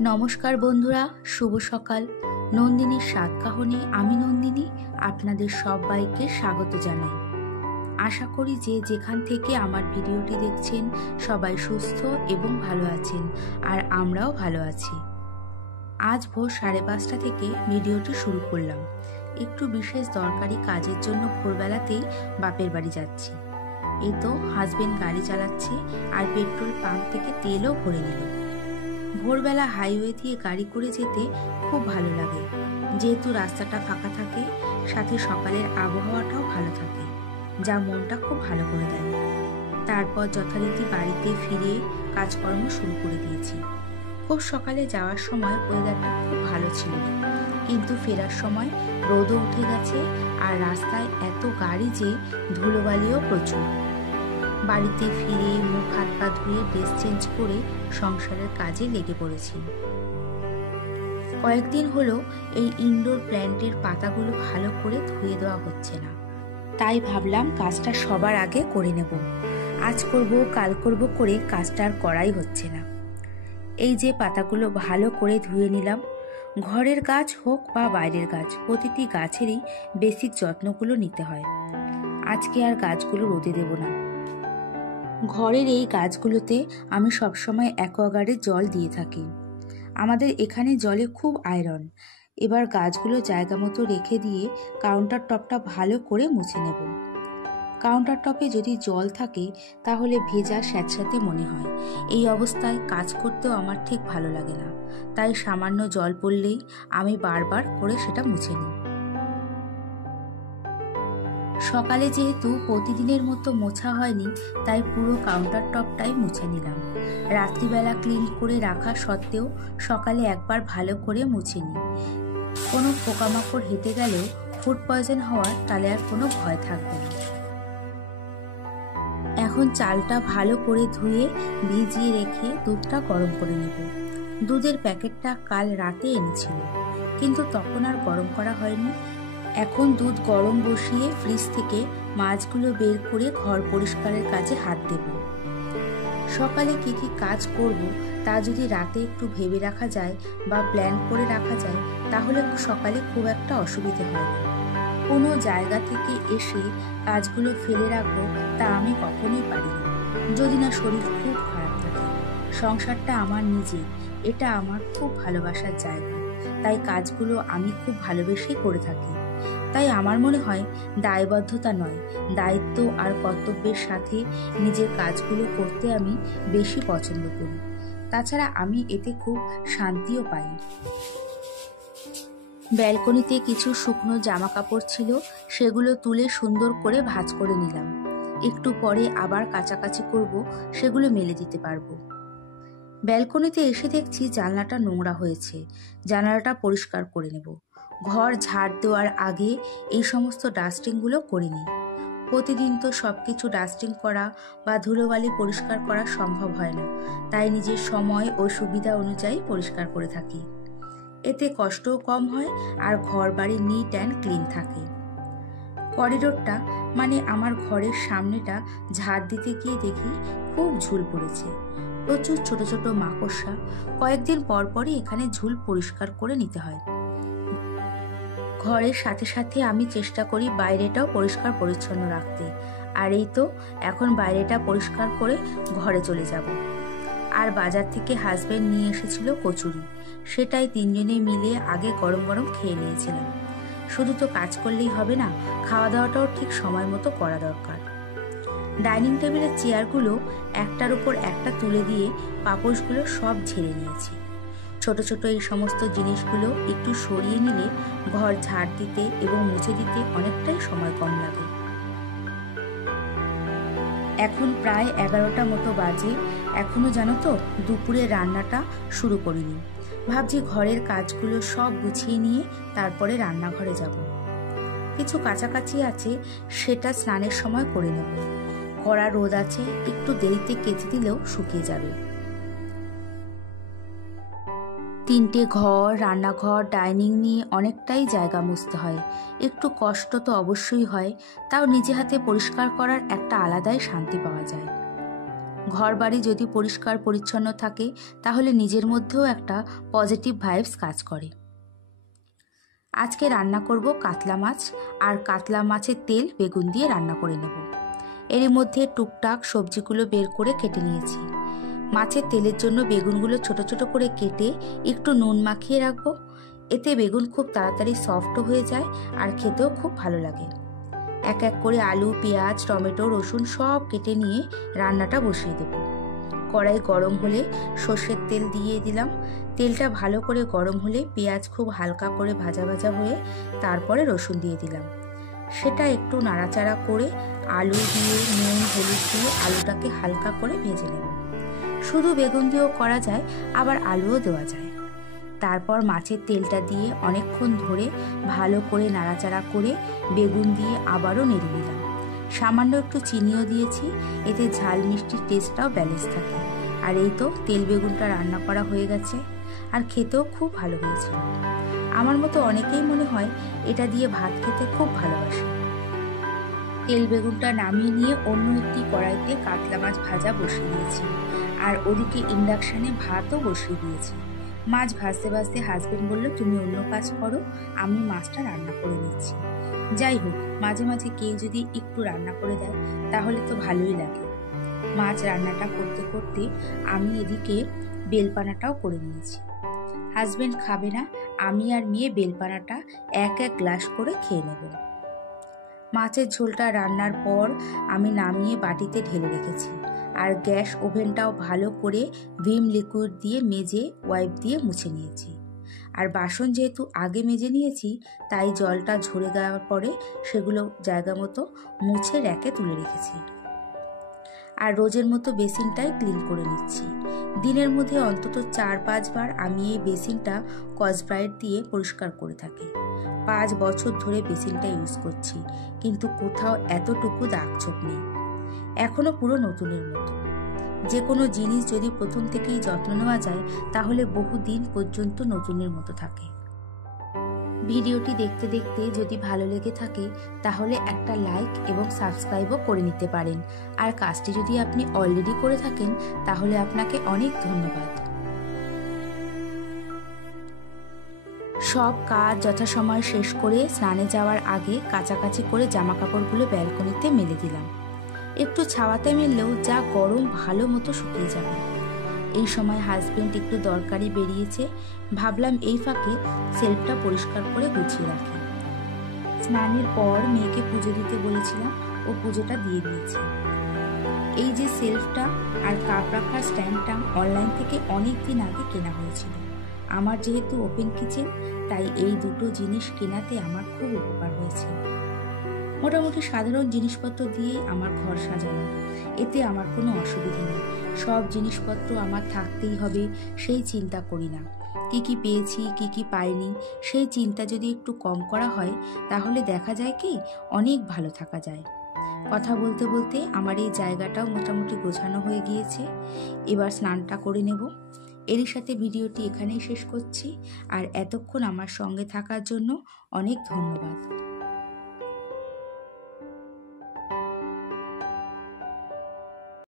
নমস্কার বন্ধুরা, শুভ সকাল। নন্দিনীর সাত কাহনে আমি নন্দিনী আপনাদের সবাইকে স্বাগত জানাই। আশা করি যে যেখান থেকে আমার ভিডিওটি দেখছেন সবাই সুস্থ এবং ভালো আছেন, আর আমরাও ভালো আছি। আজ ভোর 5:30 থেকে ভিডিওটি শুরু করলাম। একটু বিশেষ দরকারি কাজের জন্য ভোরবেলাতেই বাপের বাড়ি যাচ্ছি। এই তো হাজবেন্ড গাড়ি চালাচ্ছে আর পেট্রোল পাম্প থেকে তেলও ভরে নিল। ভোরবেলা হাইওয়ে দিয়ে গাড়ি করে যেতে খুব ভালো লাগে, যেহেতু রাস্তাটা ফাঁকা থাকে, সাথে সকালের আবহাওয়াটাও ভালো থাকে, যা মনটা খুব ভালো করে দেয়। তারপর যথারীতি বাড়িতে ফিরে কাজকর্ম শুরু করে দিয়েছি। খুব সকালে যাওয়ার সময় ওয়েদারটা খুব ভালো ছিল, কিন্তু ফেরার সময় রোদও উঠে গেছে আর রাস্তায় এত গাড়ি যে ধুলোবালিও প্রচুর। বাড়িতে ফিরে মুখ হাত পা ধুয়ে ড্রেস চেঞ্জ করে সংসারের কাজে লেগে পড়েছি। কয়েকদিন হলো এই ইনডোর প্ল্যান্টের পাতাগুলো ভালো করে ধুয়ে দেওয়া হচ্ছে না, তাই ভাবলাম কাজটা সবার আগে করে নেব। আজ করব কাল করব করে কাজটা আর করাই হচ্ছে না। এই যে পাতাগুলো ভালো করে ধুয়ে নিলাম। ঘরের গাছ হোক বা বাইরের গাছ, প্রতিটি গাছেরই বেসিক যত্নগুলো নিতে হয়। আজকে আর গাছগুলো রোদে দেব না। ঘরের এই গাছগুলোতে আমি সবসময় অ্যাকোয়াগার্ডের জল দিয়ে থাকি। আমাদের এখানে জলে খুব আয়রন। এবার গাছগুলো জায়গা মতো রেখে দিয়ে কাউন্টার টপটা ভালো করে মুছে নেব। কাউন্টার টপে যদি জল থাকে তাহলে ভেজা স্যাঁতস্যাঁতে মনে হয়। এই অবস্থায় কাজ করতেও আমার ঠিক ভালো লাগে না, তাই সামান্য জল পড়লেই আমি বারবার করে সেটা মুছে নিই। সকালে যেহেতু প্রতিদিনের মতো মোছা হয়নি, তাই পুরো কাউন্টার টপটাই মুছে নিলাম। রাত্রিবেলা ক্লিন করে রাখা সত্ত্বেও সকালে একবার ভালো করে মুছে নিই। কোনো পোকামাকড় হেঁটে গেলেও ফুড পয়জন হওয়ার তাহলে আর কোনো ভয় থাকবে না। এখন চালটা ভালো করে ধুয়ে ভিজিয়ে রেখে দুধটা গরম করে নেব। দুধের প্যাকেটটা কাল রাতে এনেছিল, কিন্তু তখন আর গরম করা হয়নি। এখন দুধ গরম বসিয়ে ফ্রিজ থেকে মাছগুলো বের করে ঘর পরিষ্কারের কাজে হাত দেব। সকালে কি কি কাজ করব তা যদি রাতে একটু ভেবে রাখা যায় বা প্ল্যান করে রাখা যায়, তাহলে সকালে খুব একটা অসুবিধে হয় না। কোনো জায়গা থেকে এসে কাজগুলো ফেলে রাখবো তা আমি কখনোই পারি না, যদি না শরীর খুব খারাপ থাকে। সংসারটা আমার নিজের, এটা আমার খুব ভালোবাসার জায়গা, তাই কাজগুলো আমি খুব ভালোবেসেই করে থাকি। তাই আমার মনে হয় দায়বদ্ধতা নয়, দায়িত্ব আর কর্তব্যের সাথে নিজের কাজগুলো করতে আমি বেশি পছন্দ করি। তাছাড়া আমি এতে খুব শান্তিও পাই। ব্যালকনিতে কিছু শুকনো জামা কাপড় ছিল, সেগুলো তুলে সুন্দর করে ভাঁজ করে নিলাম। একটু পরে আবার কাচাকাচি করব, সেগুলো মেলে দিতে পারবো। ব্যালকনিতে এসে দেখছি জানলাটা নোংরা হয়েছে, জানালাটা পরিষ্কার করে নেব। ঘর ঝাড় দেওয়ার আগে এই সমস্ত ডাস্টিংগুলো করে নিই। প্রতিদিন তো সব কিছু ডাস্টিং করা বা ধুলোবালি পরিষ্কার করা সম্ভব হয় না, তাই নিজের সময় ও সুবিধা অনুযায়ী পরিষ্কার করে থাকি। এতে কষ্টও কম হয় আর ঘর বাড়ি নিট অ্যান্ড ক্লিন থাকে। করিডোরটা মানে আমার ঘরের সামনেটা ঝাড় দিতে গিয়ে দেখি খুব ঝুল পড়েছে, প্রচুর ছোট ছোট মাকড়সা। কয়েকদিন পর পরই এখানে ঝুল পরিষ্কার করে নিতে হয়। ঘরের সাথে সাথে আমি চেষ্টা করি বাইরেটাও পরিষ্কার পরিচ্ছন্ন রাখতে। আর এই তো এখন বাইরেটা পরিষ্কার করে ঘরে চলে যাব। আর বাজার থেকে হাজবেন্ড নিয়ে এসেছিল কচুরি, সেটাই তিনজনে মিলে আগে গরম গরম খেয়ে নিয়েছিলাম। শুধু তো কাজ করলেই হবে না, খাওয়া দাওয়াটাও ঠিক সময় মতো করা দরকার। ডাইনিং টেবিলের চেয়ারগুলো একটার উপর একটা তুলে দিয়ে পাপোশগুলো সব ঝেড়ে নিয়েছি। ছোট ছোট এই সমস্ত জিনিসগুলো একটু সরিয়ে নিলে ঘর ঝাড় দিতে এবং মুছে দিতে অনেকটাই সময় কম লাগে। এখন প্রায় 11টা মতো বাজে, এখনো জানো তো দুপুরে রান্নাটা শুরু করিনি। ভাবছি ঘরের কাজগুলো সব গুছিয়ে নিয়ে তারপরে রান্নাঘরে যাব। কিছু কাছাকাছি আছে, সেটা স্নানের সময় করে নেব। কড়া রোদ আছে, একটু দেরিতে কেচে দিলেও শুকিয়ে যাবে। 3টে ঘর, রান্নাঘর, ডাইনিং নিয়ে অনেকটাই জায়গা মুছতে হয়। একটু কষ্ট তো অবশ্যই হয়, তাও নিজে হাতে পরিষ্কার করার একটা আলাদাই শান্তি পাওয়া যায়। ঘর বাড়ি যদি পরিষ্কার পরিচ্ছন্ন থাকে তাহলে নিজের মধ্যেও একটা পজিটিভ ভাইবস কাজ করে। আজকে রান্না করব কাতলা মাছ, আর কাতলা মাছের তেল বেগুন দিয়ে রান্না করে নেব। এরই মধ্যে টুকটাক সবজিগুলো বের করে কেটে নিয়েছি। মাছের তেলের জন্য বেগুনগুলো ছোট ছোট করে কেটে একটু নুন মাখিয়ে রাখবো। এতে বেগুন খুব তাড়াতাড়ি সফটও হয়ে যায় আর খেতেও খুব ভালো লাগে। এক এক করে আলু, পেঁয়াজ, টমেটো, রসুন সব কেটে নিয়ে রান্নাটা বসিয়ে দেব। কড়াই গরম হলে সর্ষের তেল দিয়ে দিলাম। তেলটা ভালো করে গরম হলে পেঁয়াজ খুব হালকা করে ভাজা ভাজা হয়ে তারপরে রসুন দিয়ে দিলাম। সেটা একটু নাড়াচাড়া করে আলু দিয়ে নুন হলুদ দিয়ে আলুটাকে হালকা করে ভেজে নেব। শুধু বেগুন দিয়েও করা যায়, আবার আলুও দেওয়া যায়। তারপর মাছের তেলটা দিয়ে অনেকক্ষণ ধরে ভালো করে নাড়াচাড়া করে বেগুন দিয়ে আবারও নেড়ে নিলাম। সামান্য একটু চিনিও দিয়েছি, এতে ঝাল মিষ্টির টেস্টটাও ব্যালেন্স থাকে। আর এই তো তেল বেগুনটা রান্না করা হয়ে গেছে, আর খেতেও খুব ভালো হয়েছিল। আমার মতো অনেকেই মনে হয় এটা দিয়ে ভাত খেতে খুব ভালোবাসে। তেল বেগুনটা নামিয়ে নিয়ে অন্য একটি কড়াইতে কাতলা মাছ ভাজা বসিয়ে দিয়েছি, আর ওদিকে ইন্ডাকশানে ভাতও বসিয়ে দিয়েছি। মাছ ভাজতে ভাজতে হাজবেন্ড বলল, তুমি অন্য কাজ করো, আমি মাছটা রান্না করে নিচ্ছি। যাই হোক, মাঝে মাঝে কেউ যদি একটু রান্না করে দেয় তাহলে তো ভালোই লাগে। মাছ রান্নাটা করতে করতে আমি এদিকে বেলপানাটাও করে নিয়েছি। হাজবেন্ড খাবে না, আমি আর মেয়ে বেলপানাটা এক এক গ্লাস করে খেয়ে নেব। মাছের ঝোলটা রান্নার পর আমি নামিয়ে বাটিতে ঢেলে রেখেছি, আর গ্যাস ওভেনটাও ভালো করে ভিম লিকুইড দিয়ে মেজে ওয়াইপ দিয়ে মুছে নিয়েছি। আর বাসন যেহেতু আগে মেজে নিয়েছি, তাই জলটা ঝরে যাওয়ার পরে সেগুলো জায়গা মতো মুছে র্যাকে তুলে রেখেছি। আর রোজের মতো বেসিনটাই ক্লিন করে নিচ্ছি। দিনের মধ্যে অন্তত 4-5 বার আমি এই বেসিনটা স্কচব্রাইট দিয়ে পরিষ্কার করে থাকি। 5 বছর ধরে বেসিনটা ইউজ করছি, কিন্তু কোথাও এতটুকু দাগছোপ নেই, এখনো পুরো নতুনের মতো। যে কোনো জিনিস যদি প্রথম থেকেই যত্ন নেওয়া যায় তাহলে বহুদিন পর্যন্ত নতুনের মতো থাকে। ভিডিওটি দেখতে দেখতে যদি ভালো লেগে থাকে তাহলে একটা লাইক এবং সাবস্ক্রাইবও করে নিতে পারেন। আর কাজটি যদি আপনি অলরেডি করে থাকেন তাহলে আপনাকে অনেক ধন্যবাদ। সব কাজ যথাসময়ে শেষ করে স্নানে যাওয়ার আগে কাচাকাচি করে জামা কাপড়গুলো ব্যালকনিতে মেলে দিলাম। একটু ছাওয়াতে মেললেও যা গরম ভালো মতো শুকিয়ে যাবে। এই সময় হাজবেন্ড একটু দরকারি বেরিয়েছে, ভাবলাম এই ফাঁকে সেলফটা পরিষ্কার করে গুছিয়ে রাখি। স্নানের পর মেয়েকে পুজো দিতে বলেছিলাম, ও পুজোটা দিয়ে দিয়েছে। এই যে সেলফটা আর কাপ রাখার স্ট্যান্ডটা অনলাইন থেকে অনেক দিন আগে কেনা হয়েছিল। আমার যেহেতু ওপেন কিচেন, তাই এই দুটো জিনিস কেনাতে আমার খুব উপকার হয়েছে। মোটামুটি সাধারণ জিনিসপত্র দিয়েই আমার ঘর সাজানো, এতে আমার কোনো অসুবিধা নেই। সব জিনিসপত্র আমার থাকতেই হবে সেই চিন্তা করি না। কি কি পেয়েছি কি কি পাইনি সেই চিন্তা যদি একটু কম করা হয় তাহলে দেখা যায় কি অনেক ভালো থাকা যায়। কথা বলতে বলতে আমার এই জায়গাটাও মোটামুটি গোছানো হয়ে গিয়েছে। এবার স্নানটা করে নেব। এরই সাথে ভিডিওটি এখানেই শেষ করছি। আর এতক্ষণ আমার সঙ্গে থাকার জন্য অনেক ধন্যবাদ।